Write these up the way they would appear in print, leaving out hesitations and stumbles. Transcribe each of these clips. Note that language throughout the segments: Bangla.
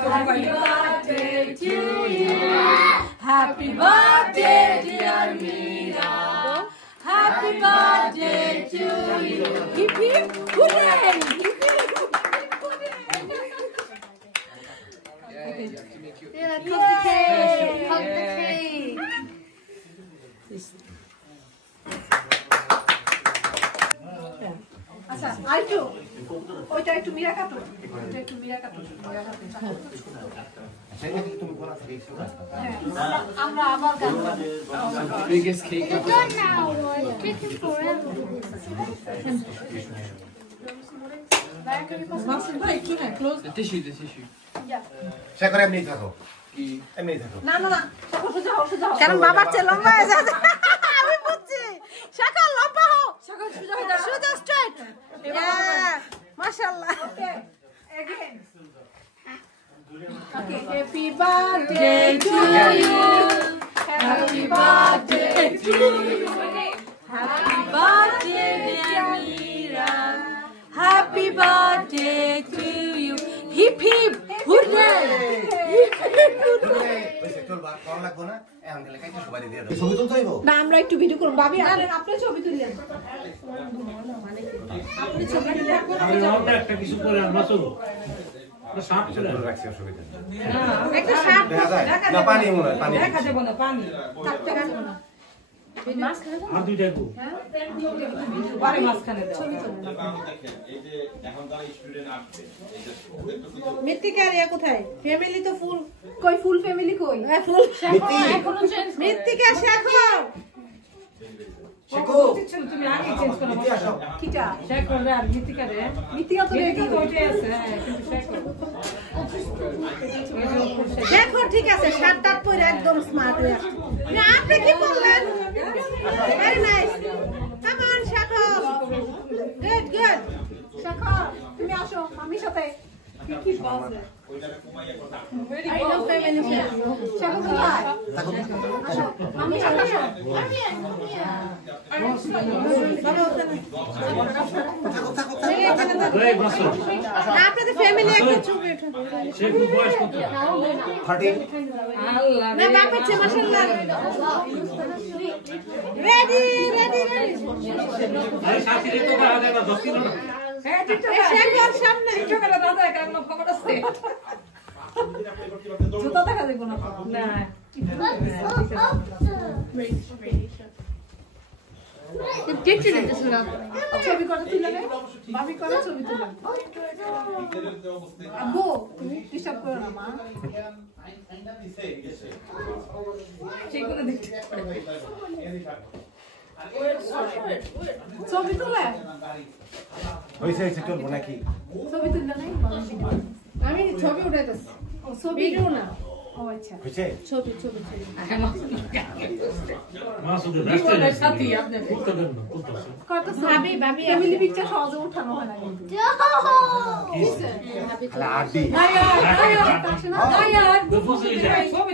Happy birthday to you. Happy birthday, dear Meera. Happy birthday to you. Hip hip hooray! Hip hip Yeah, cut the cake. Cut the cake. আচ্ছা আইটু ওইটা একটু মিরা কাটো ওইটা একটু মিরা কাটো সেটা কি তুমি বলা থেকে আমরা আবার গান গাবো biggest cake It's done now. It's taking forever. Masud ভাই একটু না ক্লোজ the tissue শেখর এমনি থাকো এমনি থাকো না না না সোজা হও কারণ বাবার চেয়ে লম্বা হয়ে যাচ্ছে আমি বুঝছি শেখর লম্বা হও শেখর সোজা হয়ে দাও সোজা স্ট্রেট মাশাআল্লাহ ওকে again okay happy birthday to you happy birthday to you happy birthday dear Meera happy birthday to you hip hip hooray ছবি তুলতে হইব না আমরা একটু ভিডিও করব ভাবি আপনি ছবি তুললেন আপনি ছবি তুললেন আমরা একটা কিছু করে আমরা চলবো সাপ চলে রাখছি অসুবিধা একটা শার্ট না পানি মনে হয় পানি দেখা যাবে না পানি থাকতে গেল না আর দুইটা গো বারে মাঝখানে দাও মৃত্তিকার ইয়া কোথায় ফ্যামিলি তো ফুল কই ফুল ফ্যামিলি কই ফুল এখনো চেঞ্জ মৃত্তিকা শেখর শেখো তুমি আগে চেঞ্জ করো ইতি আসো কিটা শেখর আর মৃত্তিকা রে মিতিয়া তো রেডি ওইটাই আছে কিন্তু শেখর ঠিক আছে শার্ট টাট পরে একদম স্মার্ট হয়ে আসছে না আপনি কি বললেন very nice come on Shekhar good good Shekhar তুমি আসো আমির সাথে কি বলছ আই লাভ ফ্যামিলি শেখর কোথায় আসো আমি আসো এই বসো আপনাদের ফ্যামিলি একটা ছবি উঠান শেখ বয়স কত 30 আল্লাহ না বাপের চেয়ে মাশাআল্লাহ রেডি রেডি রেডি আরে সাথী রে তো দেখা যায় না 10 কিলো না হ্যাঁ শেখর সামনে ছোটবেলা দাদা কেন খবর আছে জুতা দেখা যাবে না না Kitchen it is not. ছবি করে তুলে নে ভাবি করে ছবি তুলে আব্বু তুমি ডিস্টার্ব করো না মা ঠিক করে দেখতে ছবি তুলে হইছে হইছে চলবো নাকি ছবি তুলে নাই আমি ছবি উঠাইতেছি ও ছবি ভিডিও না ও আচ্ছা হইছে ছবি ছবি মাসুদের রাস্তায় সাথী আপনাদের উত্তর দেন না উত্তর কত ভাবি ভাবি ফ্যামিলি পিকচার সহজে উঠানো হয় না আলা আড্ডি না ইয়ার তো বুঝে যায় ছবি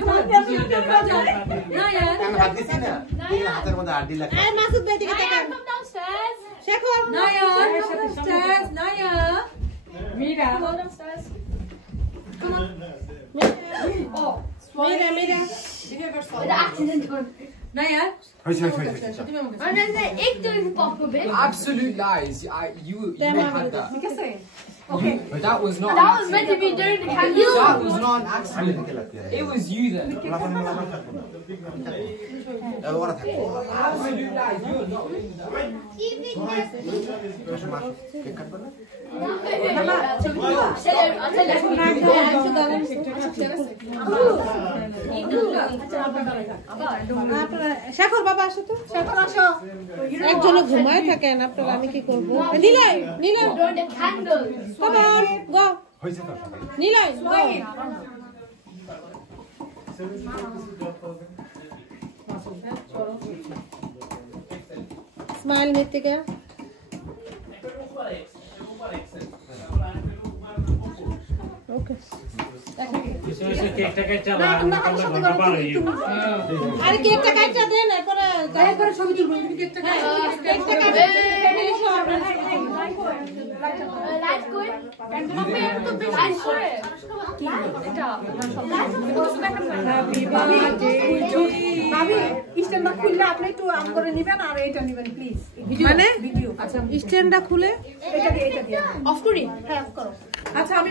না ইয়ার আমি হাত দিছি না এই হাতের মধ্যে আড্ডি লাগে এই মাসুদ ভাই দিকে তাকান Come downstairs. শেখর না ইয়ার স্টেজ না ইয়ার Meera Go downstairs. Meera Meera With the accident one. না ইয়ার হইছে হইছে হইছে And then the egg doing pop a bit. absolute lies you had that ঠিক আছে ওকে that was not That was meant to be during the candle. that was not an আমি accident দিকে লাগতে it was you then ওরা থাকবো absolute lies you're not cake কাটবো না I'll tell শেখর বাবা আসো তো শেখর আসো একজনে ঘুমায় থাকেন আপনারা আমি কি করব নিলাই নিলাই you. During the candle. come on go হইছে তো সবাই নিলাই go স্মাইল মৃত্তিকা ওকে এসে কেকটা কেটে আমরা ঘন্টা পার হয়ে যাবে আরে কেকটা কাটটা দেন এরপরে দয়া করে ছবি তুলবো কেকটা কেকটা কাটে ফ্যামিলি সব লাইট কই মাম্মা একটু বেশি লাইট করে এটা ভাবি স্ট্যান্ডটা খুললে আপনি একটু আম করে নেবেন আর এটা নেবেন প্লিজ মানে ভিডিও আচ্ছা স্ট্যান্ডটা খুলে এটা দিয়ে অফ করি হ্যাঁ অফ করো আচ্ছা আমি